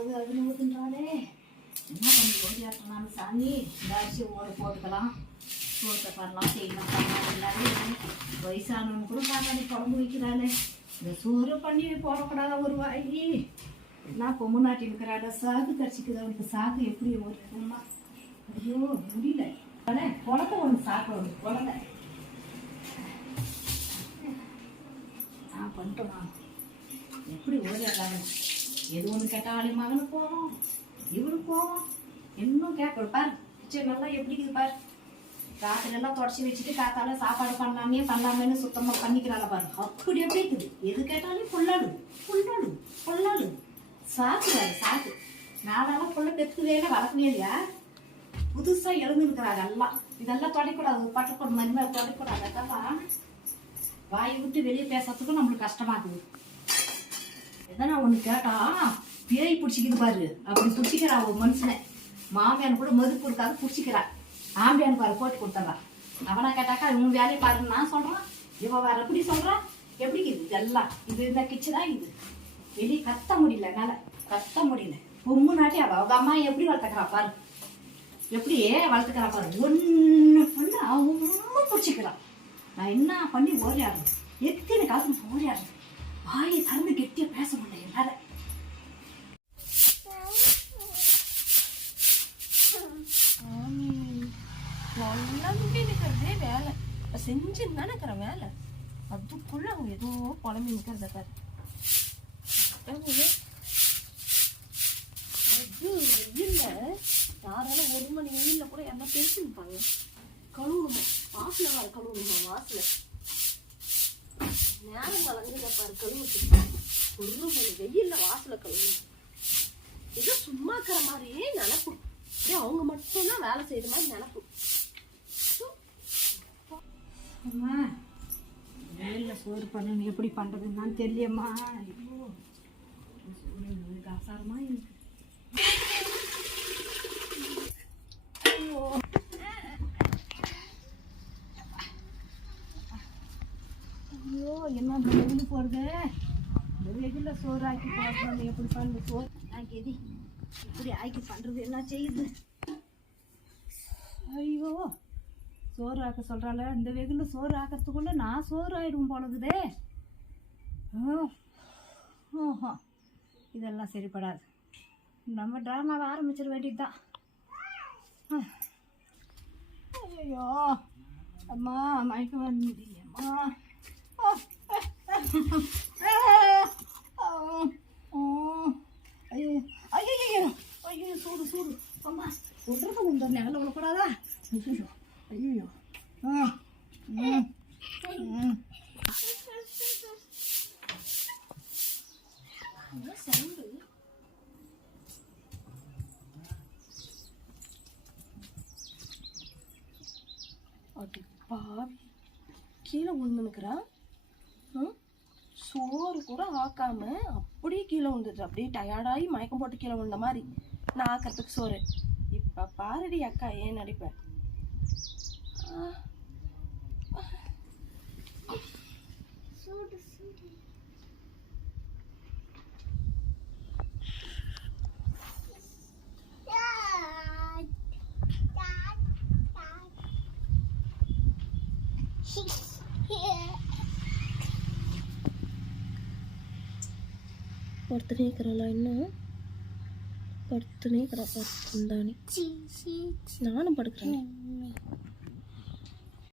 போகுது அது ஊத்துன்றாளே என்ன பண்ணி ஓடியாட்டம் சாமி? இந்த ஓடு ஓட போட்டுக்கலாம். சோத்தை பண்ணலாம் செய்யலாம் பண்ணலாம் எல்லாரும் வயசானவங்க கூட பார்க்காடி குழம்பு வைக்கிறாளே இந்த சோறு பண்ணி போடக்கூடாத ஒரு வாயி. நான் பொம்முநாட்டி இருக்கிறாட. சாக்கு கடிச்சிக்குது? அவனுக்கு சாக்கு எப்படி? ஒரு ஐயோ முடியல. அடே, குழந்தை ஒன்று சாப்பிடணும் குழந்தை. நான் பண்ணிட்டோம் எப்படி ஓடியாடுறாங்க எது ஒன்று கேட்டாலே மகனுக்கு போவோம் இவனுக்கு போவோம் இன்னும் கேட்கணும். பார் சரி நல்லா எப்படி இருக்குது பார். ராத்திரி எல்லாம் தொடச்சி வச்சுட்டு காத்தால சாப்பாடு பண்ணலாமே பண்ணலாமேன்னு சுத்தமாக பண்ணிக்கிறாங்க பாரு. அப்படி எப்படி இருக்குது. எது கேட்டாலும் புல்லாடு புல்லாடு புல்லாடு சாக்குறாரு சாத்து நாளெல்லாம் புள்ள பெத்துக்கவே இல்லை வளர்க்கவே இல்லையா? புதுசாக எழுந்துருக்கிறாங்க எல்லாம். இதெல்லாம் தொடக்கூடாது. பட்டுப்படும் மணி தொடக்கூடாது. அதெல்லாம் வாய் விட்டு வெளியே பேசுறதுக்கும் நம்மளுக்கு கஷ்டமா நான் ஒன்று கேட்டா பேய் பிடிச்சிக்கிது பாரு அப்படி பிடிச்சிக்கிறா ஒரு மனுஷனை. மாமியான் கூட மதுப்பு இருக்காது பிடிச்சிக்கிறா. ஆம்பியான் பாரு போட்டு கொடுத்துட்றா அவனா கேட்டாக்கா இவன் வேலையை பாருன்னு நான் சொல்கிறான் இவன் வேற எப்படி சொல்கிறான் எப்படி இது? இதெல்லாம். இது இந்த கிச்சனா இது. வெளியே கத்த முடியல என்னால். கத்த முடியல. பொம்மு நாட்டி அவள் அவங்க அம்மா எப்படி வளர்த்துக்கிறா பாரு. எப்படி வளர்த்துக்கிறா பாரு. ஒன்று பண்ண ரொம்ப பிடிச்சிக்கிறான் நான் என்ன பண்ணி ஓடியாடுறேன் எத்தனை காலத்துல ஓடியாடுறேன் வாயை திறந்து கெட்டியா பேச முடியல என்னால சாமி நிற்கிறதே வேலை. இப்போ செஞ்சுன்னு தானே இருக்கிற வேலை. அதுக்குள்ள அவங்க ஏதோ புலம்பி நிற்கிறத பாரு. எவ்வளவு? அது வெயில்ல யாராலும் ஒரு மணி வெயில்ல கூட யாரா பெருசு நிற்பாங்க கழுவணுமா? வாசல வர கழுவணுமா? வாசல நேரம் கலந்து பாரு கழுவுறதுக்கு ஒரு மணி வெயில்ல வாசல கழுவு ஏதோ சும்மா இருக்கிற மாதிரியே நினப்பு. ஏன் அவங்க மட்டும்தான் வேலை செய்யற மாதிரி நினப்பு. அம்மா வெயிலில் சோறு பண்ணணும் எப்படி பண்ணுறதுன்னு தான் தெரியம்மா ஐயோ சோறு எனக்கு அசாரமா எனக்கு ஐயோ. ஐயோ என்ன இந்த வெயில் போடுது இந்த வெயிலில் சோறு ஆக்கி போடுறது எப்படி பண்ணுறது சோறு ஆக்கி இப்படி ஆக்கி பண்ணுறது என்ன செய்யுது? ஐயோ சோறு ஆக்க சொல்கிறாள் இந்த வெயிலில் சோறு ஆக்கிறதுக்குள்ள நான் சோறு ஆயிடும் போலகுதே ஓஹோ இதெல்லாம் சரிப்படாது. நம்ம ட்ராமாவை ஆரம்பிச்சிட வேண்டியதுதான். ஐயோ அம்மா மயக்கம் வந்து அம்மா. ஐயோ ஐயோ ஐயோ ஐயோ சூடு சூடு அம்மா விட்றது உங்க நிகழ விடக்கூடாதா ஐயோ ஐயோ ஆ அப்படி பாவி. கீழே விழுந்துனுக்குறான் சோறு கூட ஆக்காம அப்படியே கீழே விழுந்துட்டு அப்படியே டயர்டாகி மயக்கம் போட்டு கீழே விழுந்த மாதிரி. நான் ஆக்கிறதுக்கு சோறு. இப்போ பாருடி அக்கா ஏன் நடிப்பேன் పడుతున్నాయి ఇక్కడ లైన్. పడుతున్నాయి ఇక్కడ పడుతుందని. నాన్న పడుకున్నాయి